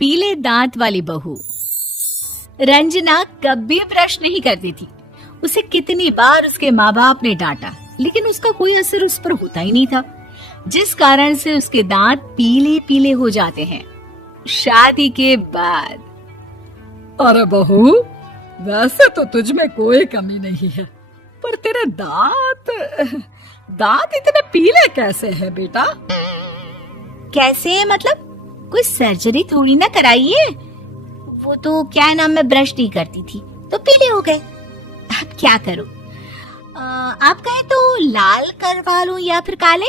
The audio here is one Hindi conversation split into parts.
पीले दांत वाली बहू। रंजना कभी ब्रश नहीं करती थी। उसे कितनी बार उसके माँ बाप ने डांटा, लेकिन उसका कोई असर उस पर होता ही नहीं था, जिस कारण से उसके दांत पीले पीले हो जाते हैं। शादी के बाद। अरे बहू, वैसे तो तुझ में कोई कमी नहीं है, पर तेरे दांत इतने पीले कैसे हैं बेटा? कैसे मतलब? कोई सर्जरी थोड़ी ना कराइए। वो तो क्या नाम, मैं ब्रश नहीं करती थी तो पीले हो गए। अब क्या करूं? आप कहे तो लाल करवा लूं या फिर काले?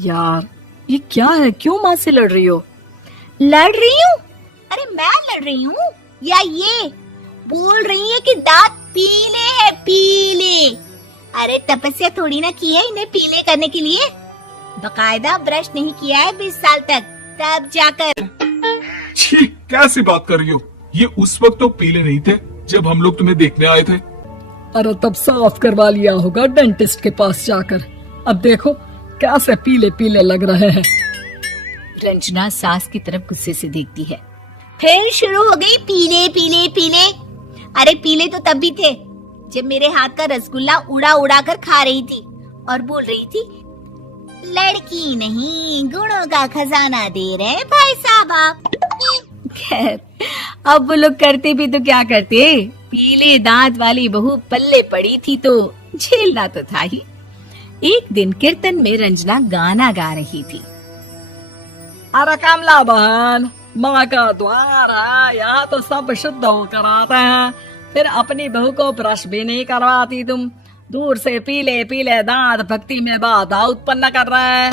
यार ये क्या है, क्यों माँ से लड़ रही हो? लड़ रही हूँ? अरे मैं लड़ रही हूँ या ये बोल रही है कि दांत पीले हैं, पीले। अरे तपस्या थोड़ी ना की है इन्हें पीले करने के लिए। बकायदा ब्रश नहीं किया है 20 साल तक, तब जाकर। छी, कैसी बात कर रही हो? ये उस वक्त तो पीले नहीं थे जब हम लोग तुम्हें देखने आए थे। अरे तब साफ करवा लिया होगा डेंटिस्ट के पास जाकर। अब देखो कैसे पीले पीले लग रहे हैं। रंजना सास की तरफ गुस्से से देखती है। फिर शुरू हो गई पीले पीले पीले। अरे पीले तो तब भी थे जब मेरे हाथ का रसगुल्ला उड़ा उड़ा कर खा रही थी और बोल रही थी, लड़की नहीं गुणों का खजाना दे रहे भाई साहब आप। खैर, अब वो लोग करते भी तो क्या करते, पीले दांत वाली बहू पल्ले पड़ी थी तो झेलना तो था ही। एक दिन कीर्तन में रंजना गाना गा रही थी। अरे कमला बहन, माँ का द्वार है, यहाँ तो सब शुद्ध होकर आते हैं, फिर अपनी बहू को ब्रश भी नहीं करवाती तुम। दूर से पीले पीले दांत भक्ति में बाधा उत्पन्न कर रहे हैं।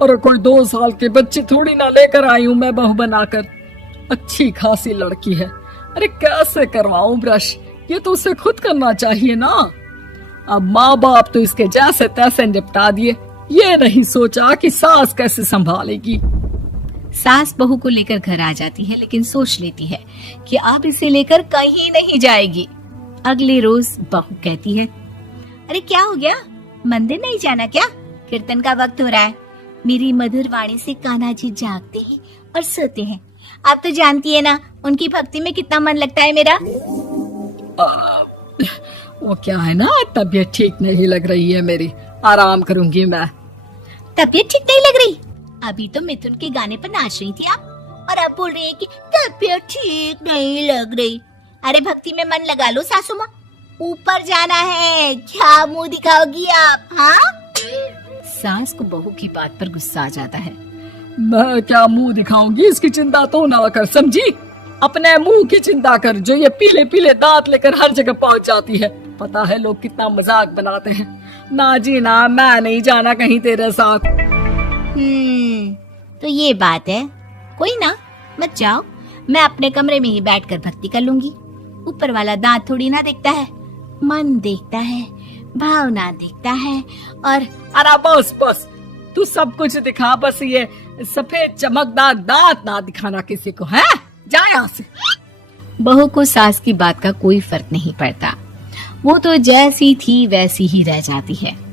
और कोई 2 साल के बच्चे थोड़ी ना लेकर आई हूँ मैं बहू बनाकर। अच्छी खासी लड़की है, अरे कैसे करवाऊं ब्रश? ये तो उसे खुद करना चाहिए ना। अब माँ बाप तो इसके जैसे तैसे निपटा दिए, ये नहीं सोचा कि सास कैसे संभालेगी। सास बहू को लेकर घर आ जाती है, लेकिन सोच लेती है कि अब इसे लेकर कहीं नहीं जाएगी। अगले रोज बहू कहती है, अरे क्या हो गया, मंदिर नहीं जाना क्या? कीर्तन का वक्त हो रहा है। मेरी मधुर वाणी से कान्हा जी जागते हैं और सोते हैं। आप तो जानती है ना उनकी भक्ति में कितना मन लगता है मेरा। वो क्या है ना, तबीयत ठीक नहीं लग रही है मेरी, आराम करूंगी मैं। तबीयत ठीक नहीं लग रही? अभी तो मिथुन के गाने पर नाच रही थी आप, और अब बोल रही है कि तबीयत ठीक नहीं लग रही। अरे भक्ति में मन लगा लो सासू माँ, ऊपर जाना है, क्या मुंह दिखाओगी आप? हाँ? सास को बहू की बात पर गुस्सा आ जाता है। मैं क्या मुंह दिखाऊंगी, इसकी चिंता तो ना कर, समझी? अपने मुंह की चिंता कर, जो ये पीले पीले दांत लेकर हर जगह पहुंच जाती है। पता है लोग कितना मजाक बनाते हैं। ना जी ना, मैं नहीं जाना कहीं तेरे साथ। तो ये बात है। कोई ना, मत जाओ, मैं अपने कमरे में ही बैठकर भक्ति कर लूंगी। ऊपर वाला दांत थोड़ी ना देखता है, मन देखता है, भावना देखता है। और अरे बस बस, तू सब कुछ दिखा, बस ये सफेद चमकदार दांत ना दिखाना किसी को, है? जा यहाँ से। बहू को सास की बात का कोई फर्क नहीं पड़ता, वो तो जैसी थी वैसी ही रह जाती है।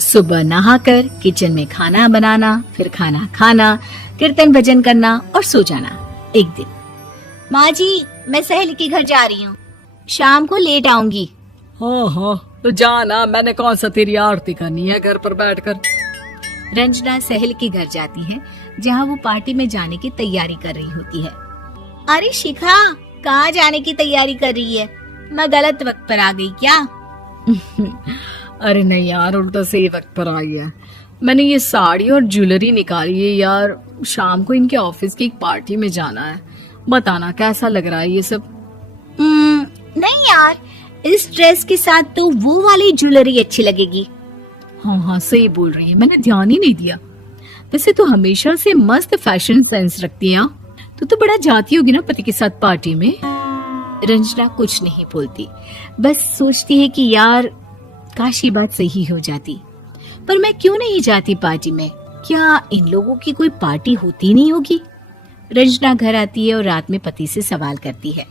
सुबह नहाकर किचन में खाना बनाना, फिर खाना खाना, कीर्तन भजन करना और सो जाना। एक दिन, माँ जी मैं सहेली के घर जा रही हूँ, शाम को लेट आऊंगी। हाँ हाँ तो जाना, मैंने कौन सा तेरी आरती करनी है घर पर बैठकर। रंजना सहेली के घर जाती है, जहाँ वो पार्टी में जाने की तैयारी कर रही होती है। अरे शिखा, कहाँ जाने की तैयारी कर रही है? मैं गलत वक्त पर आ गई क्या? अरे नहीं यार, उल्टा सही वक्त पर आ गया। मैंने ये साड़ी और ज्वेलरी निकाली है यार, शाम को इनके ऑफिस की एक पार्टी में जाना है। बताना कैसा लग रहा है ये सब? नहीं यार, इस ड्रेस के साथ तो वो वाली ज्वेलरी अच्छी लगेगी। हाँ हाँ सही बोल रही है, मैंने ध्यान ही नहीं दिया। वैसे तो हमेशा से मस्त फैशन सेंस रखती है। तो बड़ा जाती होगी ना पति के साथ पार्टी में। रंजना कुछ नहीं बोलती, बस सोचती है कि यार काश ये बात सही हो जाती, पर मैं क्यों नहीं जाती पार्टी में? क्या इन लोगों की कोई पार्टी होती नहीं होगी? रंजना घर आती है और रात में पति से सवाल करती है,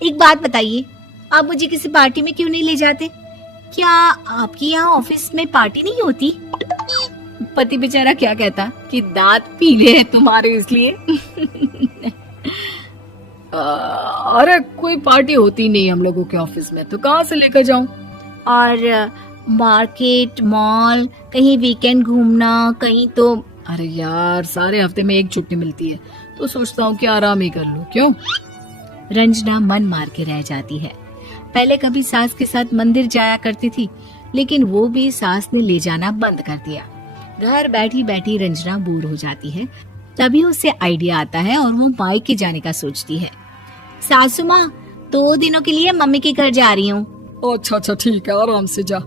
एक बात बताइए, आप मुझे किसी पार्टी में क्यों नहीं ले जाते? क्या आपकी यहाँ ऑफिस में पार्टी नहीं होती? पति बेचारा क्या कहता कि दांत पीले हैं तुम्हारे इसलिए। अरे कोई पार्टी होती नहीं हम लोगों के ऑफिस में, तो कहाँ से लेकर जाऊं? और मार्केट, मॉल, कहीं वीकेंड घूमना, कहीं तो। अरे यार सारे हफ्ते में एक छुट्टी मिलती है, तो सोचता हूँ कि आराम ही कर लूं। क्यों? रंजना मन मार के रह जाती है। पहले कभी सास के साथ मंदिर जाया करती थी, लेकिन वो भी सास ने ले जाना बंद कर दिया। घर बैठी बैठी रंजना बोर हो जाती है। तभी उसे आइडिया आता है और वो मायके जाने का सोचती है। सासू माँ, 2 दिनों के लिए मम्मी के घर जा रही हूँ। अच्छा ठीक है, आराम से जा।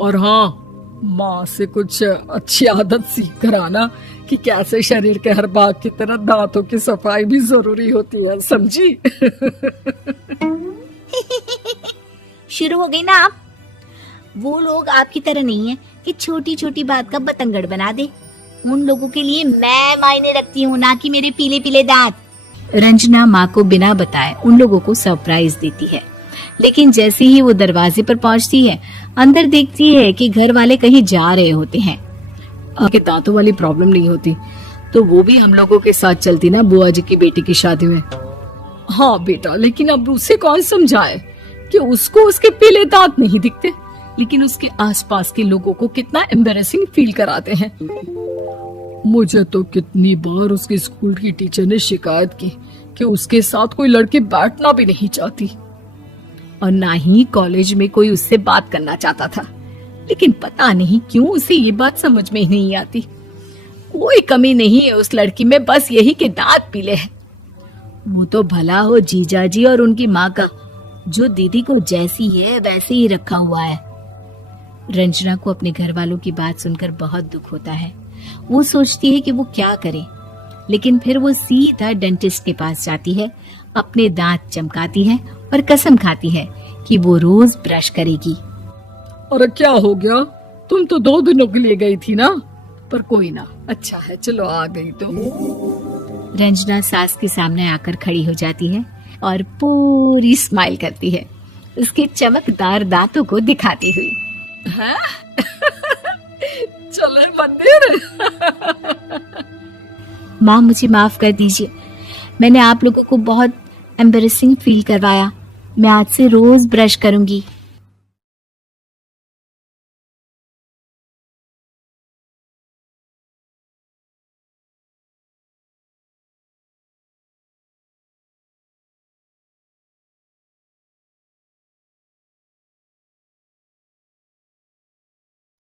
और हाँ, माँ से कुछ अच्छी आदत सीख कर आना कि कैसे शरीर के हर भाग की तरह दांतों की सफाई भी जरूरी होती है, समझी? शुरू हो गई ना आप। वो लोग आपकी तरह नहीं है कि छोटी छोटी बात का बतंगड़ बना दे। उन लोगों के लिए मैं मायने रखती हूँ, ना कि मेरे पीले पीले दांत। रंजना माँ को बिना बताए उन लोगों को सरप्राइज देती है, लेकिन जैसे ही वो दरवाजे पर पहुंचती है, अंदर देखती है कि घर वाले कहीं जा रहे होते हैं। आगे दांतों वाली प्रॉब्लम नहीं होती तो वो भी हम लोगों के साथ चलती ना बुआ जी की बेटी की शादी में। हाँ बेटा, लेकिन अब उसे कौन समझाए कि उसको उसके पीले दांत नहीं दिखते, लेकिन उसके आसपास के लोगों को कितना एम्बैरेसिंग फील कराते हैं। मुझे तो कितनी बार उसके स्कूल की टीचर ने शिकायत की कि उसके साथ कोई लड़की बैठना भी नहीं चाहती, और ना ही कॉलेज में कोई उससे बात करना चाहता था। लेकिन पता नहीं क्यों उसे ये बात समझ में ही नहीं आती। कोई कमी नहीं है उस लड़की में, बस यही कि दांत पीले हैं। वो तो भला हो जीजा जी और उनकी माँ का, जो दीदी को जैसी है वैसे ही रखा हुआ है। रंजना को अपने घर वालों की बात सुनकर बहुत दुख होता है। वो सोचती है कि वो क्या करे, लेकिन फिर वो सीधा डेंटिस्ट के पास जाती है, अपने दांत चमकाती है और कसम खाती है कि वो रोज ब्रश करेगी। अरे क्या हो गया? तुम तो 2 दिनों के लिए गई थी ना। पर कोई ना, अच्छा है, चलो आ गई तो। रंजना सास के सामने आकर खड़ी हो जाती है और पूरी स्माइल करती है, उसके चमकदार दांतों को दिखाती हुई। हैं? चले मंदिर। माँ मुझे माफ कर दीजिए, मैंने आप लोगों को बहुत एम्बैरेसिंग फील करवाया। मैं आज से रोज ब्रश करूंगी।